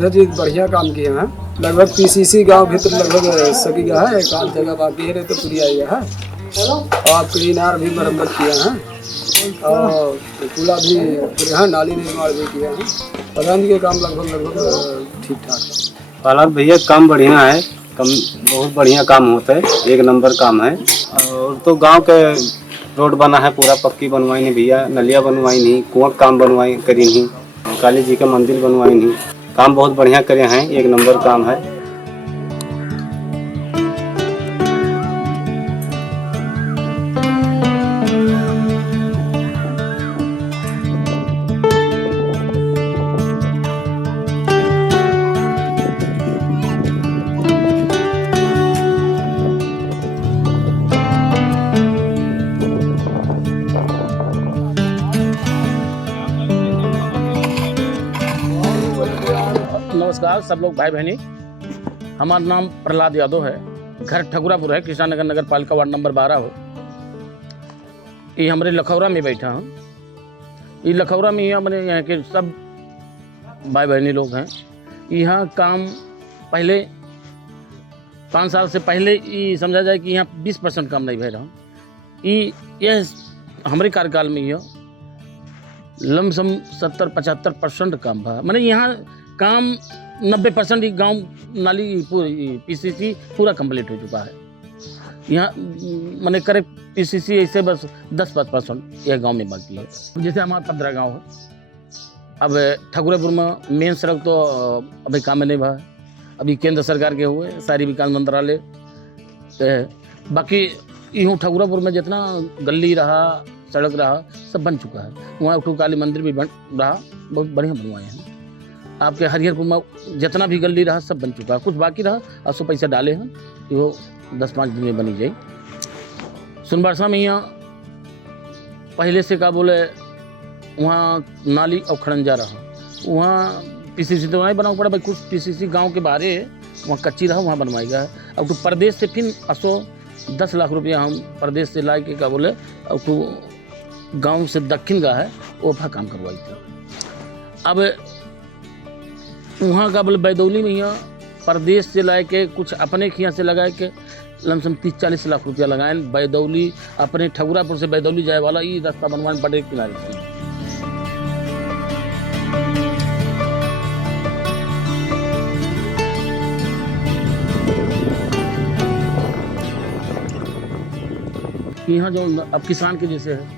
उपाध्याय जी बढ़िया काम किए हैं। लगभग पीसीसी गांव भीतर लगभग सकी गया है, एक आध जगह बाकी है तो पूरी आई है। और क्लीनर भी मरम्मत किया है और पुला भी पूरे हैं, नाली निर्माण भी किया है। प्रधान जी के काम लगभग ठीक ठाक है। पालक भैया काम बढ़िया है, बहुत बढ़िया काम होता है, एक नंबर काम है। और तो गांव के रोड बना है पूरा, पक्की बनवाई नहीं भैया, नलिया बनवाई नहीं, कुआं काम बनवाई करी नहीं, काली जी का मंदिर बनवाई नहीं, काम बहुत बढ़िया करे हैं, एक नंबर काम है। नमस्कार सब लोग भाई बहनी, हमारा नाम प्रहलाद यादव है, घर ठकुरापुर है, कृष्णा नगर नगर पालिका वार्ड नंबर 12 हो। ये हमारे लखौरा में बैठा हूँ। ये लखौरा में हमारे यहाँ के सब भाई बहनी लोग हैं। यहाँ काम पहले 5 साल से पहले ये समझा जाए कि यहाँ 20% काम नहीं भय रहा। ये हमारे कार्यकाल में यह लमसम 70-75% काम भा। मैंने यहाँ काम 90% ही गांव नाली पूरी पीसीसी पूरा कंप्लीट हो चुका है। यहाँ मैंने करेक्ट पीसीसी ऐसे बस 10-5% यह गांव में बाकी है। जैसे हमारा पदरा गांव है, अब ठकुरापुर में मेन सड़क तो अभी काम में नहीं भा, अभी केंद्र सरकार के हुए शहरी विकास मंत्रालय। बाकी यूँ ठकुरापुर में जितना गली रहा, सड़क रहा, सब बन चुका है। वहाँ एक काली मंदिर भी बन रहा, बहुत बढ़िया बनवाए हैं। आपके हरिहरपुर में जितना भी गली रहा सब बन चुका है, कुछ बाकी रहा 800 पैसा डाले हैं, वो 10-5 दिन में बनी जाए। सुनबरसा में यहाँ पहले से का बोले वहाँ नाली और खड़ंजा रहा, वहाँ पीसीसी तो नहीं बनाना पड़ा भाई, कुछ पीसीसी गांव के बाहर वहाँ कच्ची रहा, वहाँ बनवाएगा। अब तो प्रदेश से फिर 10 लाख रुपया हम प्रदेश से ला के का बोले अब तो गाँव से दक्षिण का है वो काम करवाई थी। अब वहाँ का बोले बैदौली में यहाँ प्रदेश से लाए के कुछ अपने खिया से लगाए के लमसम 30-40 लाख रुपया लगाए। बैदौली अपने ठकुरापुर से बैदौली जाए वाला ये रास्ता बनवाने पड़े किनारे से। यहाँ जो अब किसान के जैसे है,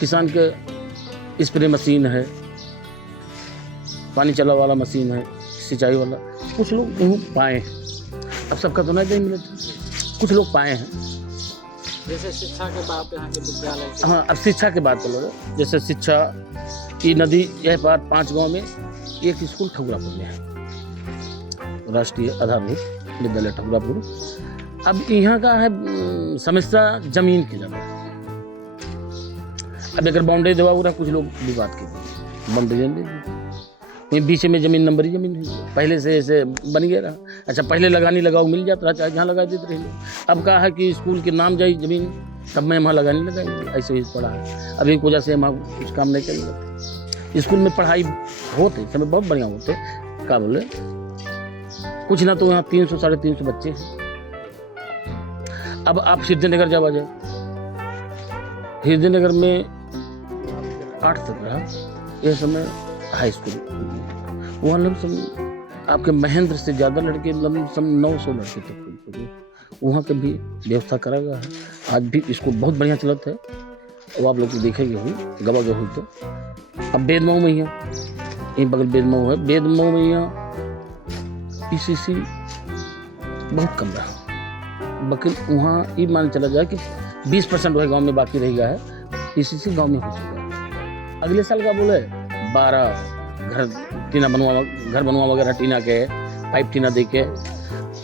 किसान के स्प्रे मशीन है, पानी चला वाला मशीन है, सिंचाई वाला, कुछ लोग नहीं पाए हैं। अब सबका तो नहीं मिले, कुछ लोग पाए हैं। जैसे शिक्षा के बाद यहाँ के विद्यालय, हाँ अब शिक्षा की बात करो, जैसे शिक्षा की नदी यह बात 5 गांव में एक स्कूल ठकुरापुर में है, राष्ट्रीय आधारभूत विद्यालय ठकुरापुर। अब यहाँ का है समस्या जमीन की ज़्यादा। अब अगर बाउंड्री दबा हो रहा, कुछ लोग विवाद के बाउंड्री दे, बीच में जमीन नंबरी जमीन है, पहले से ऐसे बन गया रहा। अच्छा पहले लगानी लगाओ मिल जाता रहा, चाहे जहाँ लगा देते रहे। अब कहा है कि स्कूल के नाम जाए जमीन, तब मैं वहाँ लगानी लगाएंगे, ऐसे ही पढ़ा है। अभी एक वजह से वहाँ कुछ काम नहीं चल रहा। स्कूल में पढ़ाई होते समय बहुत बढ़िया होते, क्या बोले कुछ ना तो यहाँ 300-350 बच्चे हैं। अब आप सिद्धिनगर जब आ जाए, सिद्धिनगर में 8 तक रहा यह समय हाई स्कूल, वहाँ लमसम आपके महेंद्र से ज़्यादा लड़के, लमसम 900 लड़के तक पढ़ चुके, वहाँ का भी व्यवस्था करा गया है। आज भी स्कूल बहुत बढ़िया चलता है। अब आप लोग देखेंगे हुई गवा गए हुई तो अब बेदमऊ में ही यहीं बगल बेदमऊ है, बेदमऊ में यहाँ पीसीसी बहुत कम रहा, बल्कि वहाँ ये मान चला जाए कि 20% वह गाँव में बाकी रह गया है, पीसीसी गाँव में हो चुका है। अगले साल का बोले 12 घर टीना बनवा, घर बनवा वगैरह टीना के पाइप टीना दे के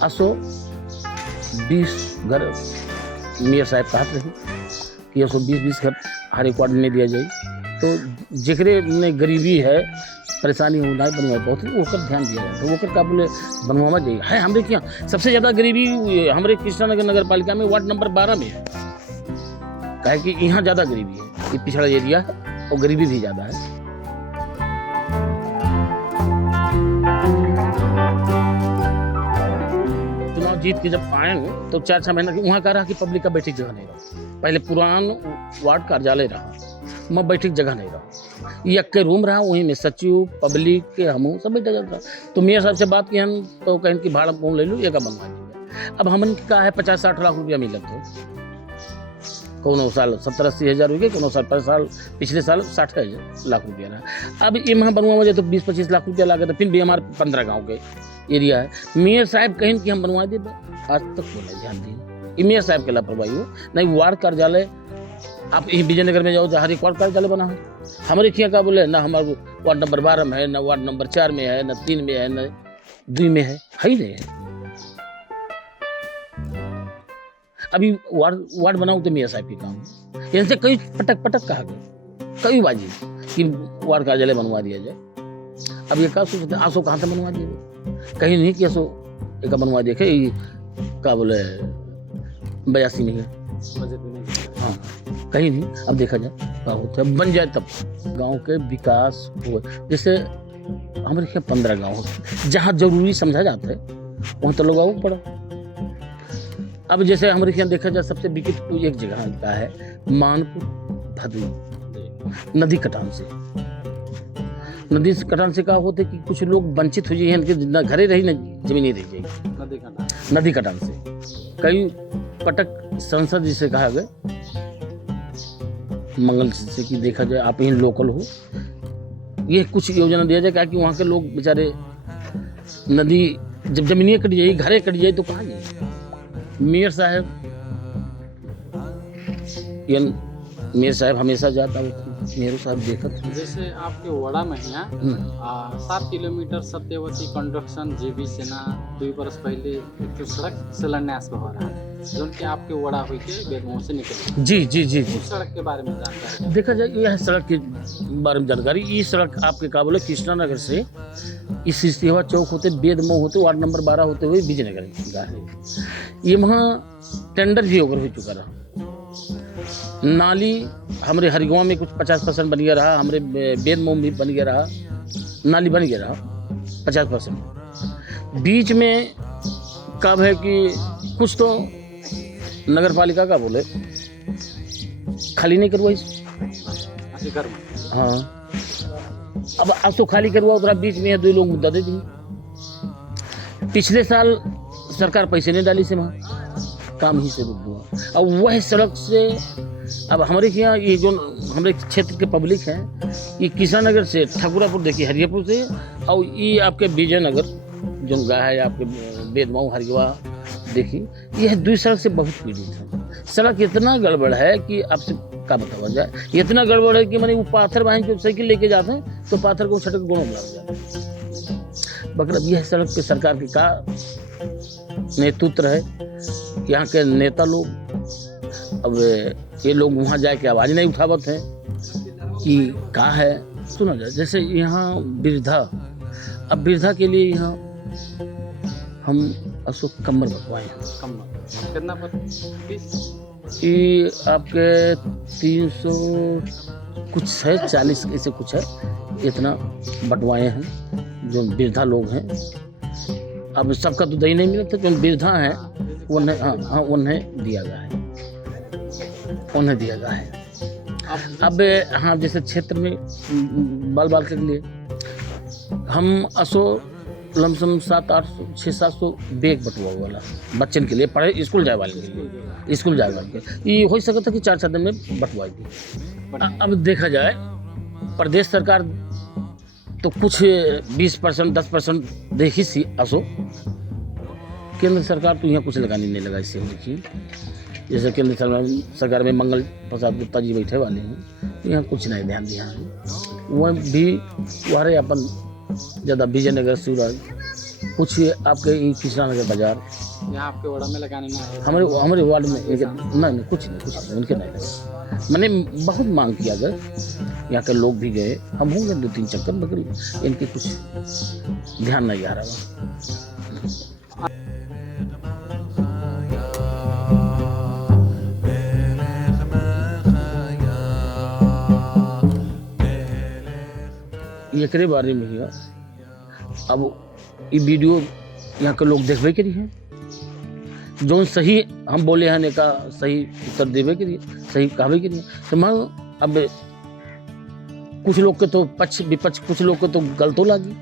120 घर मेयर साहब कहते रहे कि 120 घर हर एक वार्ड में दिया जाए। तो जेकरे में गरीबी है, परेशानी हो ना बनवा बहुत ओकर ध्यान दिया जाए, तो ओकर का बोले बनवावा जाइए है। हमारे यहाँ सबसे ज़्यादा गरीबी हमारे कृष्णा नगर नगर पालिका में वार्ड नंबर 12 में है, कहे कि यहाँ ज़्यादा गरीबी है, ये पिछड़ा एरिया है और गरीबी भी ज़्यादा है। चुनाव जीत के जब आए न, तो 4-6 महीना के वहाँ का रहा कि पब्लिक का बैठक जगह नहीं रहा। पहले पुरान वार्ड कार्यालय रहा, मैं बैठक जगह नहीं रहा, एक के रूम रहा, वहीं में सचिव पब्लिक के हम सब बैठा जाता। तो मेयर साहब से बात की हम, तो कहें कि भाड़ा फोन ले लूँ, एक बनवा दीजिए। अब हमन का है 50-60 लाख रुपया मिलत हो, कोनो साल 70-80 हज़ार रुपये, कोनो साल पिछले साल 60 लाख रुपया रहा। अब ये बनवा वजह तो 20-25 लाख रुपया लागत है, फिर भी हमारे 15 गाँव के एरिया है। मेयर साहब कहें कि हम बनवा दे, आज तक को नहीं ध्यान दिए। मेयर साहब के लापरवाही हो नहीं। वार्ड कार्यालय आप यहीं विजयनगर में जाओ, हर एक वार्ड कार्यालय बना है। हमारे क्या का बोले ना, हमारे वार्ड नंबर 12 में है, ना वार्ड नंबर 4 में है, ना 3 में है, ना 2 में है ही नहीं है। अभी वार्ड बनाओ तो मियाँ साहब की काम है। इनसे कई पटक कहा गया, कई बाजी कि वार्ड कार्यालय बनवा दिया जाए। अब ये क्या सोचते, आसो कहाँ से बनवा दिया, कहीं नहीं कि आसो एक बनवा दिया क्या बोले 82 में है, हाँ कहीं नहीं। अब देखा जाए क्या होता है, बन जाए तब गांव के विकास हो। जैसे हमारे यहाँ 15 गांव जहाँ जरूरी समझा जाता है वहाँ तो लोग आओ पड़ा। अब जैसे हमारे यहाँ देखा जाए सबसे विकट एक जगह का है मानपुर भदू, नदी कटान से क्या होते कि कुछ लोग वंचित हो जाए, न घरे रही न जमीन रह जाएगी। नदी कटान से कई पटक संसद जिसे कहा गया मंगल से कि देखा जाए आप यहीं लोकल हो, ये कुछ योजना दिया जाए क्या कि वहाँ के लोग बेचारे नदी जब जमीनें कट जाए, घरे कट जाए तो कहाँ जाए। मेयर साहब हमेशा जाता होता, मेयर साहब देखा। जैसे आपके वड़ा में यहाँ 7 किलोमीटर सत्यवती कंस्ट्रक्शन जेबी सेना 2 बरस पहले एक सड़क शिलान्यास हो रहा है, जो कि आपके वड़ा हुई के बेदमो से निकले। जी उस सड़क के बारे में जानकारी देखा जाए, यह सड़क के बारे में जानकारी। ये सड़क आपके क्या बोले कृष्णा नगर से इस सेवा चौक होते, बेदमो होते, वार्ड नंबर 12 होते हुए विजयनगर का है। ये वहाँ टेंडर भी होकर हो चुका रहा। नाली हमारे हरिगांव में कुछ 50% बन गया रहा, हमारे बेदमो भी बन गया रहा, नाली बन गया रहा 50%। बीच में कब है कि कुछ तो नगर पालिका का बोले खाली नहीं करवाई, हाँ अब तो खाली करवा उतरा, बीच में 2 लोग मुद्दा दे दिए। पिछले साल सरकार पैसे नहीं डाली से वहाँ काम ही से रुक हुआ। अब वह सड़क से अब हमारे यहाँ ये जो हमारे क्षेत्र के पब्लिक हैं, ये किसान नगर से ठकुरापुर देखिए हरियापुर से, और ये आपके विजयनगर जो गा है आपके बेदमाऊ हरिवा देखिए, यह 2 सड़क से बहुत पीड़ित है। सड़क इतना गड़बड़ है कि आपसे क्या बताया जाए, इतना गड़बड़ है कि मैंने वो पाथर वाहन जो साइकिल लेके जाते हैं तो पाथर को छटक गुणों लग जाते हैं। मतलब यह सड़क पे सरकार की का नेतृत्व है, यहाँ के नेता लोग। अब ये लोग वहाँ जाके आवाज़ नहीं उठावत हैं कि का है। सुना जाए जैसे यहाँ वृद्धा, अब वृद्धा के लिए यहाँ हम अशोक कमर बटवाए हैं। कमर कितना पर ये आपके 300 कुछ है, 40 ऐसे कुछ है, इतना बंटवाए हैं जो वृद्धा लोग हैं। अब सबका तो दही नहीं मिला था, जो वृद्धा हैं उन्हें हाँ उन्हें दिया गया है, उन्हें दिया गया है। अब हाँ जैसे क्षेत्र में बाल के लिए हम लमसम 700-800-600-700 बैग बटुआ वाला बच्चन के लिए, पढ़े स्कूल जाए वाले के लिए, स्कूल जाए वाले के ये हो सकता था कि 4 दिन में बटवाई थी। अब देखा जाए प्रदेश सरकार तो कुछ 20% 10% देखी सी असो, केंद्र सरकार तो यहाँ कुछ लगाने नहीं लगा इससे देखिए। जैसे केंद्र सरकार में मंगल प्रसाद गुप्ता जी बैठे वाले हैं, यहाँ कुछ नहीं ध्यान दिया है। वह भी वह अपन ज़्यादा विजयनगर सूरज कुछ आपके कृष्णा नगर बाजार यहाँ आपके वार्ड में लगाने ना है। हमारे वार्ड में नहीं कुछ नहीं उनके नहीं लगे। मैंने बहुत मांग किया गया, यहाँ के लोग भी गए, हम होंगे 2-3 चक्कर, मगर इनके कुछ ध्यान नहीं आ रहा। एकरे बारे में ही अब ये वीडियो यहाँ के लोग देखबे करी हैं, जो सही हम बोले हैं का सही उत्तर देवे के लिए, सही कहवे के लिए। तो मैं अब कुछ लोग के तो पक्ष विपक्ष, कुछ लोग के तो गलतो लगी,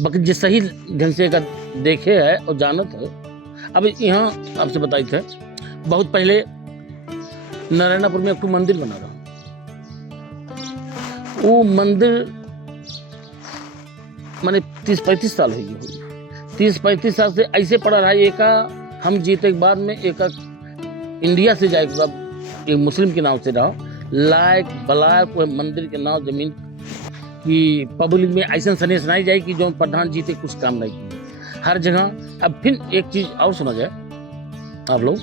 बाकी जो सही ढंग से का देखे है और जानत है। अब यहाँ आपसे बताई थे, बहुत पहले नारायणापुर में एक मंदिर बना रहा, वो मंदिर मैंने 30-35 साल हो गई, 30-35 साल से ऐसे पड़ा रहा। एक हम जीते के बाद में एक इंडिया से जाए के बाद एक मुस्लिम के नाम से रहा, लायक बलायक वो मंदिर के नाम जमीन की पब्लिक में ऐसा सनेस नहीं जाए कि जो प्रधान जी थे कुछ काम नहीं किए हर जगह। अब फिर एक चीज और सुना जाए, आप लोग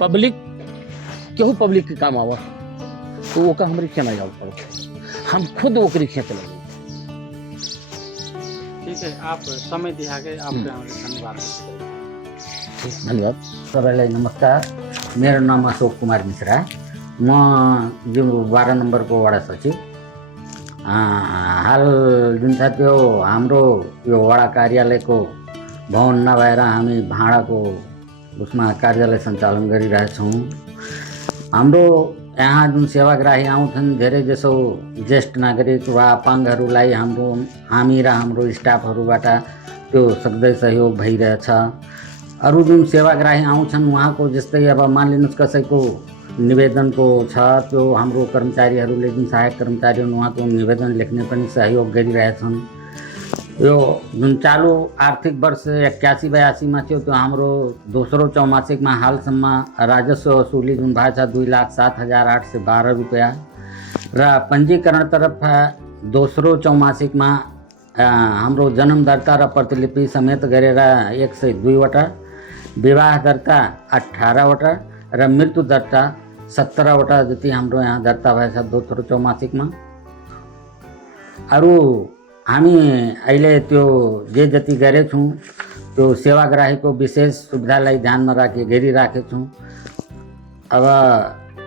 पब्लिक क्यों पब्लिक के काम आवा तो वो का हमारे क्या नहीं जाओ पड़ो, हम खुद वो रिक्शा चला गए। ठीक है, आप समय दिया गए, आपके धन्यवाद। धन्यवाद। सबैलाई नमस्कार, मेरो नाम अशोक कुमार मिश्रा, म जो 12 नम्बरको वडा सचिव। हाल जुन छ त्यो हाम्रो यो वडा कार्यालयको भवन नभएर हामी भाडाको उसमा कार्यालय सञ्चालन गरिरहेछौँ। हाम्रो यहाँ जुन सेवाग्राही आउँछन्, धेरै जसो ज्येष्ठ नागरिक वा अपाङ्गहरूलाई हामी र हाम्रो स्टाफहरूबाट त्यो सक्दै सहयोग भइरहेछ। अरू जुन सेवाग्राही आउँछन् उहाँको जस्तै अब मानिलिनुहोस् कसैको निवेदनको छ, त्यो हाम्रो कर्मचारीहरूले जुन सहायक कर्मचारी हुन् उहाँको निवेदन लेख्ने पनि सहयोग गरिरहेछन्। यो जुन चालु आर्थिक वर्ष 81-82 थियो, त्यो हाम्रो दोस्रो चौमासिकमा हालसम्म राजस्व वसुली जुन भएको छ 2,07,812 रुपियाँ र पञ्जीकरण तरफ दोस्रो चौमासिकमा हाम्रो जन्म दर्ता र प्रतिलिपि समेत गरेर 102 वटा, विवाह दर्ता 18 वटा र मृत्यु दर्ता 17 वटा जति हाम्रो यहाँ दर्ता भएछ दोस्रो चौमासिकमा। अरू हामी अहिले त्यो जे जति गरेछौँ त्यो सेवाग्राहीको विशेष सुविधालाई ध्यानमा राखी गरिराखेछौँ। अब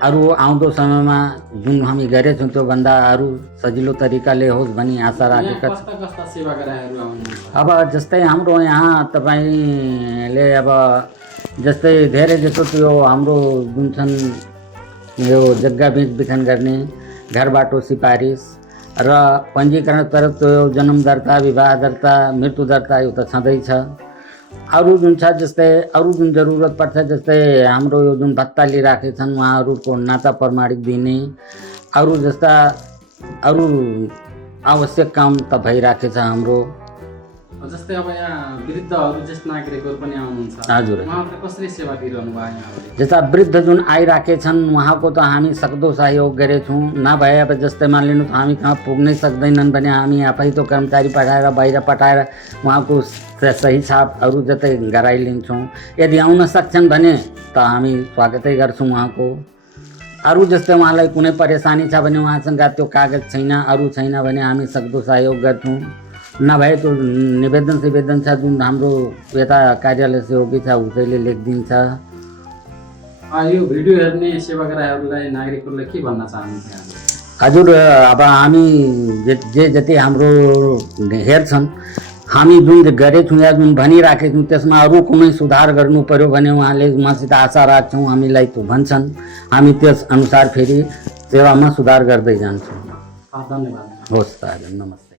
अरू आउँदो समयमा जुन हामी गरेछौँ त्योभन्दा अरू सजिलो तरिकाले होस् भन्ने आशा राखेका छौँ। कस्ता सेवाग्राहीहरू आउनुहुन्छ? अब जस्तै हाम्रो यहाँ तपाईँले अब जस्तै धेरै जसो त्यो हाम्रो जुन छन् यो जग्गा बेचबिखन गर्ने, घर बाटो सिफारिस र पञ्जीकरण तरफ त्यो जन्म दर्ता, विवाह दर्ता, मृत्यु दर्ता यो त छँदैछ। अरू जुन छ जस्तै अरू जुन जरुरत पर्छ, जस्तै हाम्रो यो जुन भत्ता लिइराखेछन् उहाँहरूको नाता प्रमाणित दिने, अरू जस्ता अरू आवश्यक काम त भइराखेछ हाम्रो। जस्तै अब यहाँ वृद्धहरू ज्येष्ठ नागरिकहरू पनि आउनुहुन्छ, हजुर, उहाँहरूले कसरी सेवा दिइरहनु भयो यहाँहरूले? जस्ता वृद्ध जुन आइराखेछन् उहाँको त हामी सक्दो सहयोग गरेछौँ। नभए अब जस्तै मानिलिनु हामी कहाँ पुग्नै सक्दैनन् भने हामी आफै त कर्मचारी पठाएर बाहिर पठाएर उहाँको सही छापहरू जतै गराइलिन्छौँ। यदि आउन सक्छन् भने त हामी स्वागतै गर्छौँ उहाँको। अरू जस्तै उहाँलाई कुनै परेशानी छ भने उहाँसँग त्यो कागज छैन, अरू छैन भने हामी सक्दो सहयोग गर्छौँ। नभए त्यो निवेदन सिवेदन छ जुन हाम्रो यता कार्यालय सहयोगी छ उसैले लेखिदिन्छ। यो भिडियो हेर्ने सेवाग्राहीहरूलाई, नागरिकहरूलाई के भन्न चाहनुहुन्छ? हजुर, अब हामी जे जति हाम्रो हेर्छन्, हामी जुन गरेछौँ या जुन भनिराखेछौँ त्यसमा अरू कुनै सुधार गर्नु पर्यो भने उहाँले मसित आशा राख्छौँ, हामीलाई त्यो भन्छन्, हामी त्यस अनुसार फेरि सेवामा सुधार गर्दै जान्छौँ। धन्यवाद। होस् त, नमस्ते।